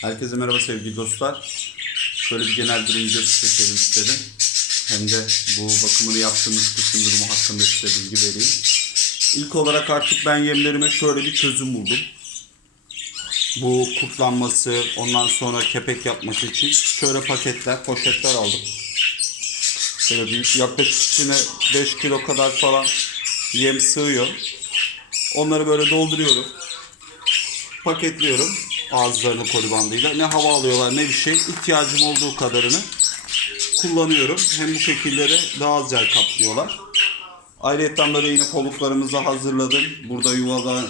Herkese merhaba sevgili dostlar. Şöyle bir genel durum videosu çekelim istedim. Hem de bu bakımını yaptığımız kısım durumu hakkında size bilgi vereyim. İlk olarak artık ben yemlerime şöyle bir çözüm buldum. Bu kurtlanması, ondan sonra kepek yapması için şöyle paketler, poşetler aldım. Şöyle büyük, yaklaşık içine 5 kilo kadar falan yem sığıyor. Onları böyle dolduruyorum paketliyorum ağızlarını koli bandıyla. Ne hava alıyorlar ne bir şey. İhtiyacım olduğu kadarını kullanıyorum. Hem bu şekilleri daha az yer kaplıyorlar. Ayrıca böyle yine koluklarımızı hazırladım. Burada yuvada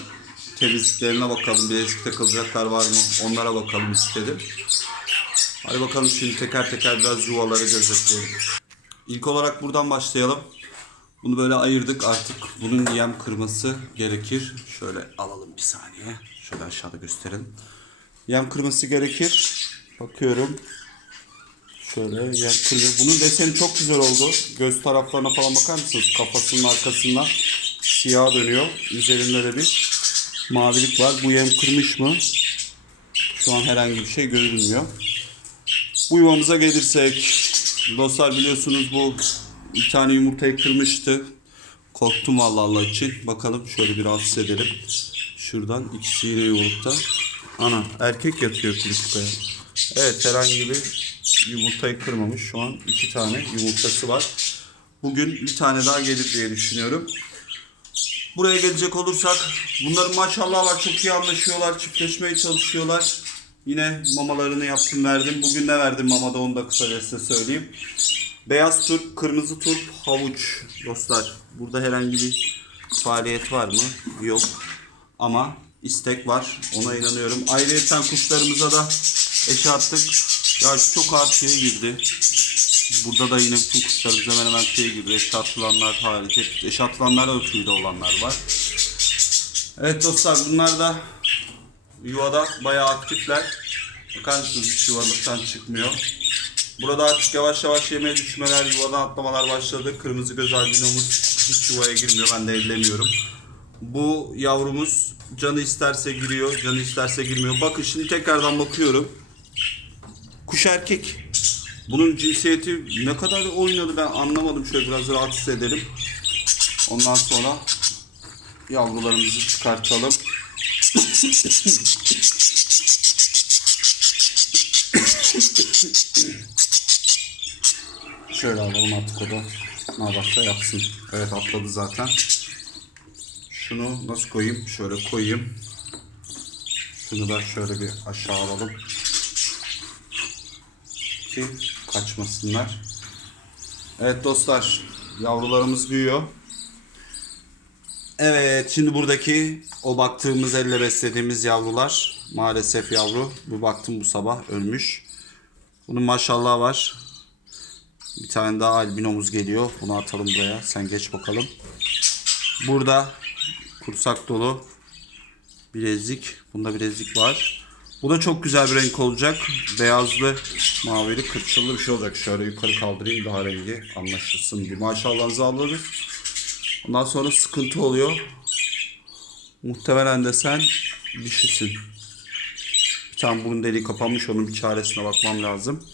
temizliklerine bakalım. Bilezik takılacaklar var mı? Onlara bakalım istedim. Hadi bakalım şimdi teker teker biraz yuvaları gözetleyelim. İlk olarak buradan başlayalım. Bunu böyle ayırdık artık. Bunun yem kırması gerekir. Şöyle alalım bir saniye. Şöyle aşağıda gösterelim. Yem kırması gerekir. Bakıyorum. Şöyle yem kırıyor. Bunun deseni çok güzel oldu. Göz taraflarına falan bakar mısınız? Kafasının arkasından siyah dönüyor. Üzerinde de bir mavilik var. Bu yem kırmış mı? Şu an herhangi bir şey görünmüyor. Bu yuvamıza gelirsek dostlar biliyorsunuz bu bir tane yumurtayı kırmıştı. Korktum vallahi Allah için. Bakalım şöyle bir rahatsız edelim. Şuradan ikisi yine yumurta. Ana erkek yatıyor kuluçkaya. Evet herhangi bir yumurtayı kırmamış. Şu an iki tane yumurtası var. Bugün bir tane daha gelir diye düşünüyorum. Buraya gelecek olursak bunların maşallah var çok iyi anlaşıyorlar. Çiftleşmeye çalışıyorlar. Yine mamalarını yaptım verdim. Bugün ne verdim mamada onu da kısaca size söyleyeyim. Beyaz turp, kırmızı turp, havuç dostlar. Burada herhangi bir faaliyet var mı? Yok. Ama istek var. Ona inanıyorum. Ayrıca kuşlarımıza da eşe attık. Ya çok ağır tüye girdi. Burada da yine bütün kuşlarımız hemen hemen tüye girdi. Eşe atılanlar hariç. Hep Eşe atılanlar da tüyde olanlar var. Evet dostlar bunlar da yuvada bayağı aktifler. Bakar mısınız hiç yuvalıktan çıkmıyor. Burada artık yavaş yavaş yemeye düşmeler, yuvadan atlamalar başladı. Kırmızı göz albinomuz hiç yuvaya girmiyor. Ben de ellemiyorum. Bu yavrumuz canı isterse giriyor, canı isterse girmiyor. Bakın şimdi tekrardan bakıyorum. Kuş erkek. Bunun cinsiyeti ne kadar oynadı ben anlamadım. Şöyle biraz rahatsız edelim. Ondan sonra yavrularımızı çıkartalım. Şöyle alalım artık o da ne yaparsa yapsın. Evet atladı zaten. Şunu nasıl koyayım? Şöyle koyayım. Şunu da şöyle bir aşağı alalım. Ki kaçmasınlar. Evet dostlar yavrularımız büyüyor. Evet şimdi buradaki o baktığımız elle beslediğimiz yavrular maalesef yavru. Bu baktım bu sabah ölmüş. Bunun maşallah var. Bir tane daha albinomuz geliyor. Bunu atalım buraya. Sen geç bakalım. Burada kursak dolu bilezik. Bunda bilezik var. Bu da çok güzel bir renk olacak. Beyazlı, mavili, kırçıllı bir şey olacak. Şöyle yukarı kaldırayım daha rengi anlaşılsın. Bir maşallahınızı alırız. Ondan sonra sıkıntı oluyor. Muhtemelen de sen dişisin. Bir tane burun deliği kapanmış. Onun bir çaresine bakmam lazım.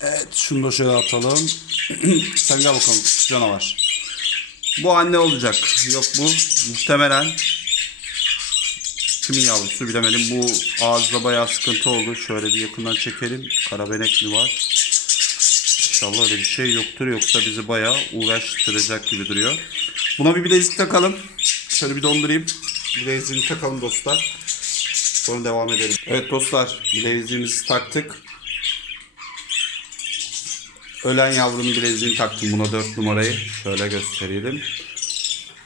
Evet şunu da şöyle atalım. Sen gel bakalım canavar. Bu anne olacak. Yok bu muhtemelen kimin yavrusu bilemedim. Bu ağızda bayağı sıkıntı oldu. Şöyle bir yakından çekelim. Karabenek mi var? İnşallah öyle bir şey yoktur. Yoksa bizi bayağı uğraştıracak gibi duruyor. Buna bir bilezik takalım. Şöyle bir dondurayım. Bileziğini takalım dostlar. Sonra devam edelim. Evet dostlar bileziğimizi taktık. Ölen yavrunun bileziğini taktım buna 4 numarayı. Şöyle gösterelim.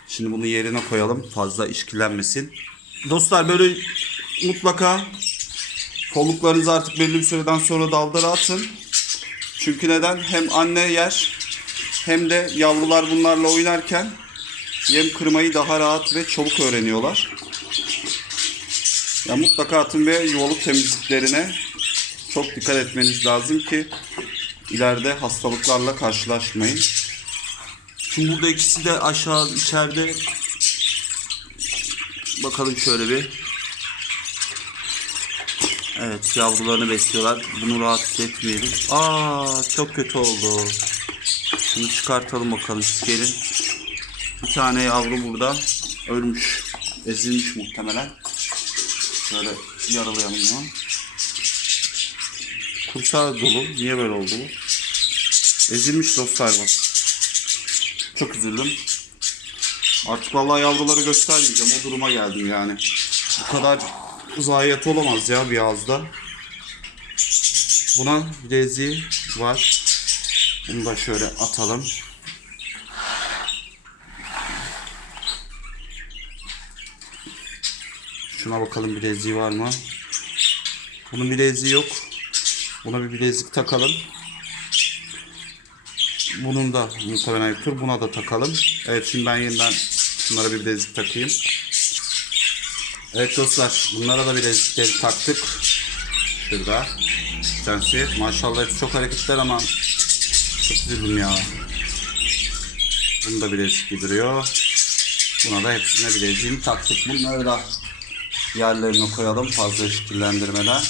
Şimdi bunu yerine koyalım. Fazla işkillenmesin. Dostlar böyle mutlaka kolluklarınızı artık belli bir süreden sonra dallara atın. Çünkü neden? Hem anne yer hem de yavrular bunlarla oynarken yem kırmayı daha rahat ve çabuk öğreniyorlar. Ya mutlaka atın ve yuvalık temizliklerine çok dikkat etmeniz lazım ki ileride hastalıklarla karşılaşmayın. Şimdi burada ikisi de aşağı içeride bakalım şöyle bir. Evet yavrularını besliyorlar. Bunu rahatsız etmeyelim. Aa çok kötü oldu. Şunu çıkartalım bakalım siz gelin. Bir tane yavru burada ölmüş. Ezilmiş muhtemelen. Şöyle yaralayalım bunu. Kursağı dolu. Niye böyle oldu bu? Ezilmiş dostlar bak. Çok üzüldüm. Artık vallahi yavruları göstermeyeceğim. O duruma geldim yani. Bu kadar zayiat olamaz ya bir ağızda. Buna bileziği var. Bunu da şöyle atalım. Şuna bakalım bileziği var mı? Bunun bileziği yok. Buna bir bilezik takalım. Bunun da muhtemelen yoktur. Buna da takalım. Evet şimdi ben yeniden şunlara bir bilezik takayım. Evet dostlar bunlara da bilezikleri taktık. Şurada. Tanesi. Maşallah hepsi çok hareketler ama çok üzüldüm ya. Bunu da bilezik giydiriyor. Buna da hepsine bileziğini taktık. Bunları da yerlerine koyalım fazla şekillendirmeden.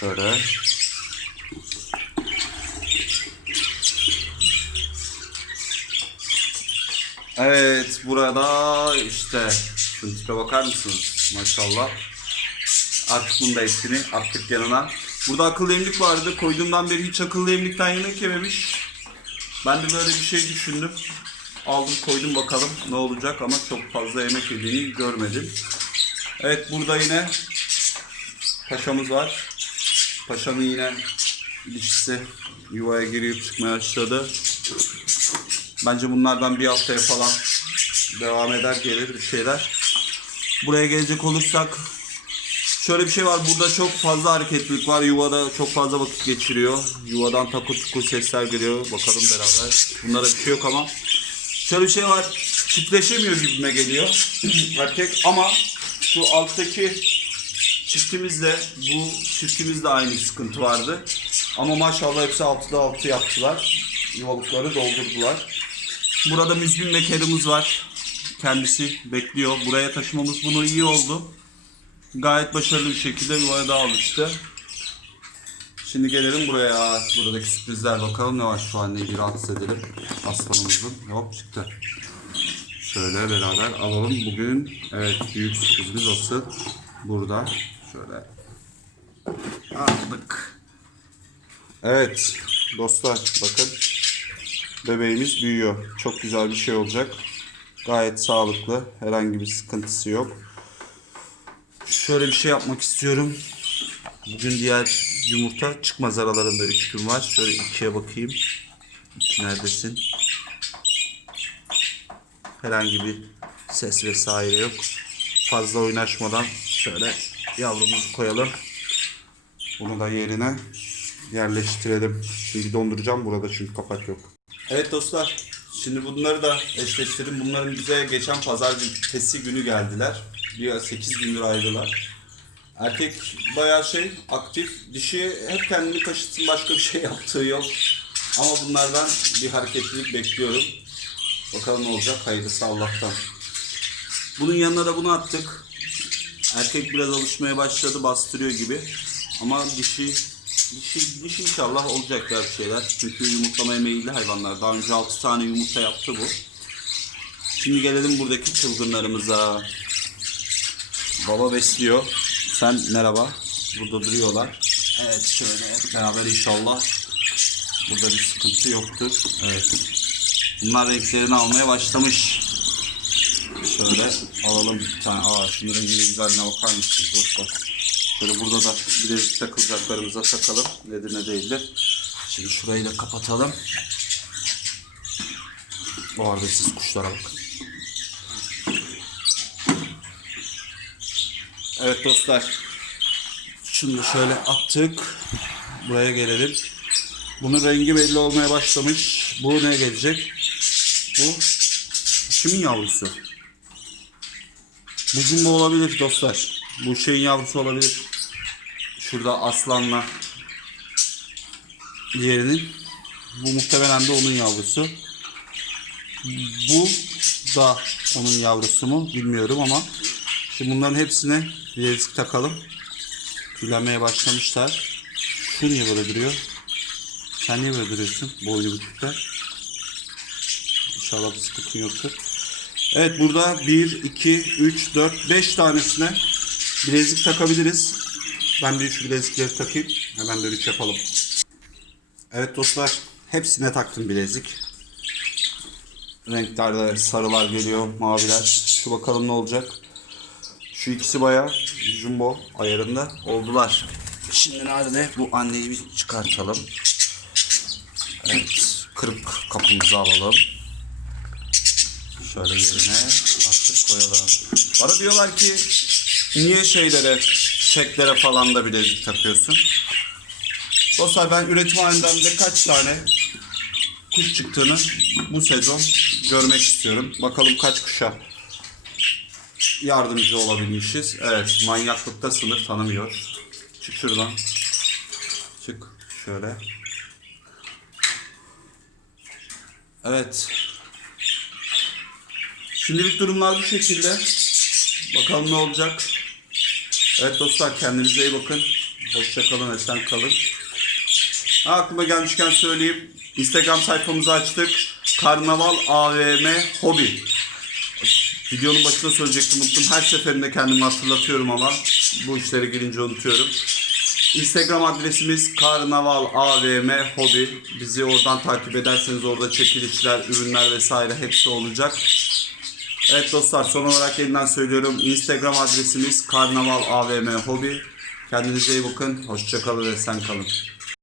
Şöyle. Evet burada işte şu tipe bakar mısınız? Maşallah. Artık bunu da hepsini attık yanına. Burada akıllı emlik vardı. Koyduğumdan beri hiç akıllı emlikten yemek yememiş. Ben de böyle bir şey düşündüm. Aldım koydum bakalım ne olacak ama çok fazla yemek yediğini görmedim. Evet burada yine paşamız var. Paşanın yine dişisi yuvaya girip çıkmaya başladı. Bence bunlardan bir haftaya falan devam eder gelir bir şeyler. Buraya gelecek olursak şöyle bir şey var. Burada çok fazla hareketlilik var. Yuvada çok fazla vakit geçiriyor. Yuvadan takır tukur sesler geliyor. Bakalım beraber. Bunlara bir şey yok ama. Şöyle bir şey var. Çiftleşemiyor gibime geliyor. Erkek ama şu alttaki çiftimizle bu çiftimizle aynı sıkıntı vardı. Ama maşallah hepsi altıda altı yaptılar. Yuvalıkları doldurdular. Burada müzmin bekarımız var. Kendisi bekliyor. Buraya taşımamız bunu iyi oldu. Gayet başarılı bir şekilde yuvaya da alıştı. Şimdi gelelim buraya. Buradaki sürprizler bakalım ne var şu an neyi rahatsız edelim. Aslanımızın. Hop çıktı. Şöyle beraber alalım. Bugün evet büyük sürprizimiz asıl burada. Şöyle aldık. Evet dostlar bakın bebeğimiz büyüyor. Çok güzel bir şey olacak. Gayet sağlıklı. Herhangi bir sıkıntısı yok. Şöyle bir şey yapmak istiyorum. Bugün diğer yumurta çıkmaz aralarında 3 gün var. Şöyle ikiye bakayım. Neredesin? Herhangi bir ses vesaire yok. Fazla oynaşmadan şöyle yavrumuzu koyalım. Bunu da yerine yerleştirelim. Şimdi donduracağım burada çünkü kapak yok. Evet dostlar. Şimdi bunları da eşleştirdim. Bunların bize geçen pazar tesi günü geldiler. Bir 8 gündür ayrılar. Erkek bayağı şey aktif. Dişi hep kendini kaşıtsın başka bir şey yaptığı yok. Ama bunlardan bir hareketlilik bekliyorum. Bakalım ne olacak. Hayırlısı Allah'tan. Bunun yanına da bunu attık. Erkek biraz alışmaya başladı. Bastırıyor gibi. Ama dişi dişi, dişi inşallah olacak ya bir şeyler. Çünkü yumurtlamaya meyilli hayvanlar. Daha önce 6 tane yumurta yaptı bu. Şimdi gelelim buradaki çılgınlarımıza. Baba besliyor. Sen merhaba. Burada duruyorlar. Evet şöyle hep beraber inşallah. Burada bir sıkıntı yoktur. Evet. Bunlar renklerini almaya başlamış. Şöyle alalım bir tane. Aa şunun rengine güzelliğine bakar mısınız dostlar? Şöyle burada da bilezik takılacaklarımıza takalım. Nedir ne değildir. Şimdi şurayı da kapatalım. Bu arada siz kuşlara bakın. Evet dostlar. Da şöyle attık. Buraya gelelim. Bunun rengi belli olmaya başlamış. Bu ne gelecek? Bu kimin yavrusu? Bu jumbo olabilir dostlar. Bu şeyin yavrusu olabilir. Şurada aslanla diğerinin. Bu muhtemelen de onun yavrusu. Bu da onun yavrusu mu bilmiyorum ama şimdi bunların hepsine bilezik takalım. Tüylenmeye başlamışlar. Şu niye böyle duruyor? Sen niye böyle duruyorsun? Boynu bükükler. İnşallah bir sıkıntın yoktur. Evet burada 1, 2, 3, 4, 5 tanesine bilezik takabiliriz. Ben bir şu bilezikleri takayım. Hemen dönüş yapalım. Evet dostlar hepsine taktım bilezik. Renklerde sarılar geliyor, maviler. Şu bakalım ne olacak. Şu ikisi bayağı jumbo ayarında oldular. Şimdi nerede? Bu anneyi bir çıkartalım. Evet, kırık kapımızı alalım. Şöyle yerine artık koyalım. Bana diyorlar ki niye şeylere, çeklere falan da bilezik takıyorsun? Dostlar ben üretim halinden de kaç tane kuş çıktığını bu sezon görmek istiyorum. Bakalım kaç kuşa yardımcı olabilmişiz. Evet manyaklıkta sınır tanımıyor. Çık şuradan. Çık şöyle. Evet. Şimdilik durumlar bu şekilde. Bakalım ne olacak. Evet dostlar kendinize iyi bakın. Hoşçakalın, esen kalın. Ha, aklıma gelmişken söyleyeyim. Instagram sayfamızı açtık. Karnaval AVM Hobi. Videonun başında söyleyecektim unuttum. Her seferinde kendimi hatırlatıyorum ama bu işlere girince unutuyorum. Instagram adresimiz Karnaval AVM Hobi. Bizi oradan takip ederseniz orada çekilişler, ürünler vesaire hepsi olacak. Evet dostlar son olarak yeniden söylüyorum. Instagram adresimiz Karnaval AVM Hobi. Kendinize iyi bakın. Hoşçakalın ve sen kalın.